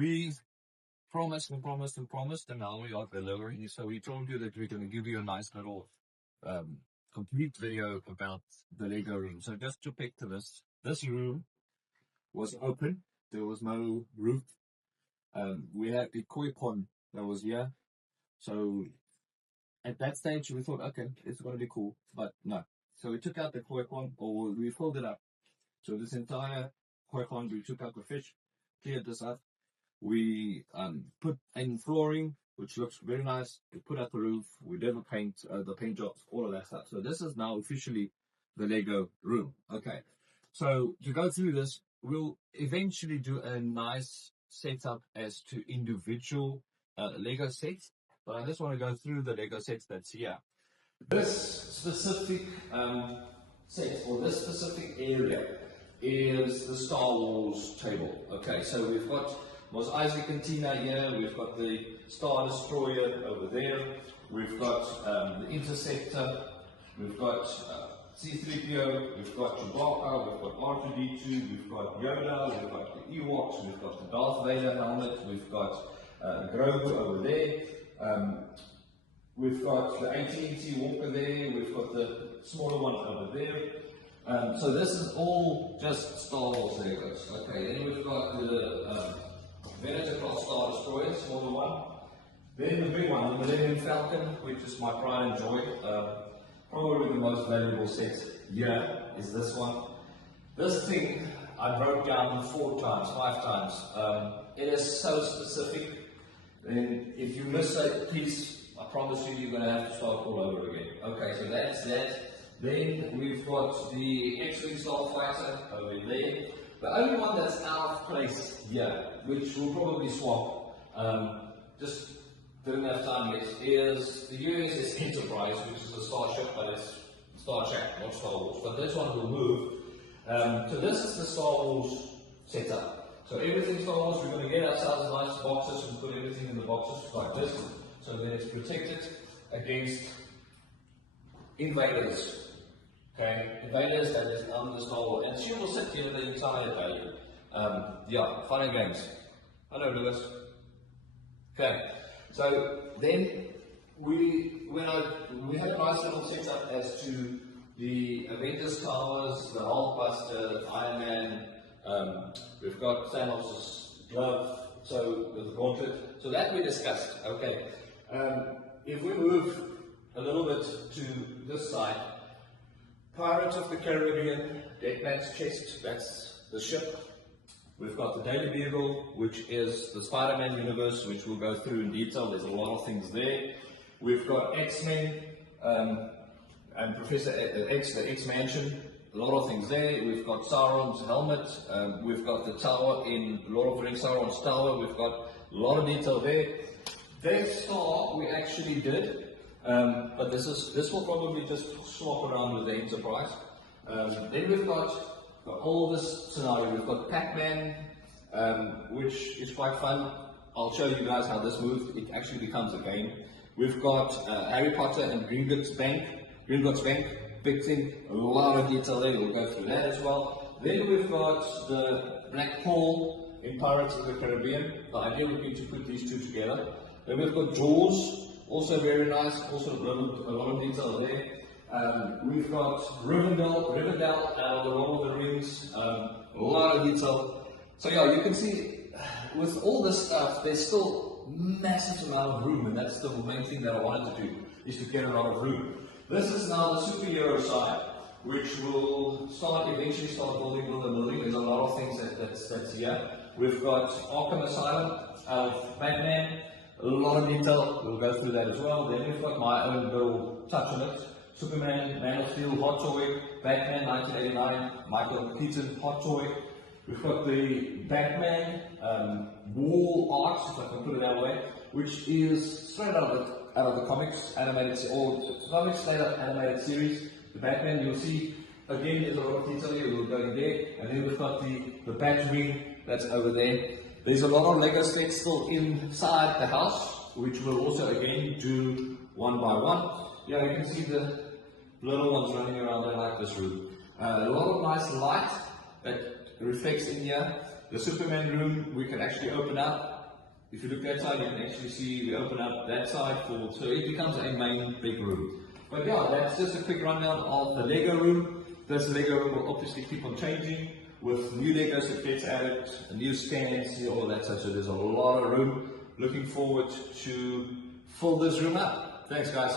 we promised and promised and promised, and now we are delivering. So we told you that we're going to give you a nice little complete video about the Lego room. So just to picture this room was open. There was no roof. We had the koi pond that was here. So at that stage, we thought, okay, it's going to be cool, but no. So we took out the koi pond, or we filled it up. So this entire koi pond, we took out the fish, cleared this up. We put in flooring, which looks very nice. We put up the roof. We did the paint jobs, all of that stuff. So this is now officially the Lego room. Okay. So to go through this, we'll eventually do a nice setup as to individual Lego sets. But I just want to go through the Lego sets that's here. This specific set, or this specific area, is the Star Wars table. Okay, so we've got Mos Eisley Cantina here, we've got the Star Destroyer over there, we've got the Interceptor, we've got C-3PO, we've got Chewbacca, we've got R2-D2, we've got Yoda, we've got the Ewoks, we've got the Darth Vader helmet, we've got Grogu over there, we've got the AT&T Walker there, we've got the smaller one over there. So this is all just Star Wars Legos. Okay, then we've got the Venator Class Star Destroyer, smaller one. Then the big one, the Millennium Falcon, which is my pride and joy. Probably the most valuable set here is this one. This thing I broke down 4 times, 5 times. It is so specific. And if you miss it, please, I promise you, you're going to have to start all over again. Okay, so that's that. Then we've got the X-Wing Starfighter over there. The only one that's out of place here, which we'll probably swap, just didn't have time yet, is the USS Enterprise, which is a starship, but it's Star Trek, not Star Wars. But this one will move. So this is the Star Wars setup. So everything Star Wars, we're going to get ourselves nice boxes and put everything in the boxes like this, so that it's protected against invaders. Okay, invaders that is under the Star Wars, and she will sit here the entire day. Yeah, fun and games. Hello, Lewis. Okay, so then we had a nice little setup as to the Avengers towers, the Hulkbuster, Iron Man. We've got Thanos' glove, so with the gauntlet. So that we discussed. Okay, if we move a little bit to this side. Pirates of the Caribbean, Deckman's Chest, that's the ship. We've got the Daily Bugle, which is the Spider-Man universe, which we'll go through in detail. There's a lot of things there. We've got X-Men and Professor X, the X-Mansion, a lot of things there. We've got Sauron's helmet. We've got the tower in Lord of the Rings, Sauron's tower. We've got a lot of detail there. Death Star we actually did. But this will probably just swap around with the Enterprise. Then we've got all this scenario. We've got Pac-Man, which is quite fun. I'll show you guys how this moves. It actually becomes a game. We've got Harry Potter and Gringotts Bank. Big thing, a lot of detail there. We'll go through that as well. Then we've got the Black Pearl in Pirates of the Caribbean. The idea would be to put these two together. Then we've got Jaws. Also very nice, also a lot of detail there. We've got Rivendell out of the Lord of the Rings, a lot of detail. So yeah, you can see with all this stuff, there's still massive amount of room, and that's the main thing that I wanted to do, is to get a lot of room. This is now the superhero side, which will eventually start building. There's a lot of things that's here. We've got Arkham Asylum of Batman. A lot of detail, we'll go through that as well. Then we've got my own little touch on it. Superman, Man of Steel, hot toy. Batman, 1989, Michael Keaton, hot toy. We've got the Batman wall art, if I can put it that way, which is straight out of the comics, straight up animated series. The Batman, you'll see, again, there's a lot of detail here, we'll go in there. And then we've got the Batwing, that's over there. There's a lot of Lego sets still inside the house, which we'll also again do one by one. Yeah, you can see the little ones running around there like this room. A lot of nice light that reflects in here. the Superman room we can actually open up. If you look that side, you can actually see we open up that side so it becomes a main big room. But yeah, that's just a quick rundown of the Lego room. This Lego room will obviously keep on changing with new Legos that gets added, new stands, all that stuff. So there's a lot of room. Looking forward to fill this room up. Thanks guys.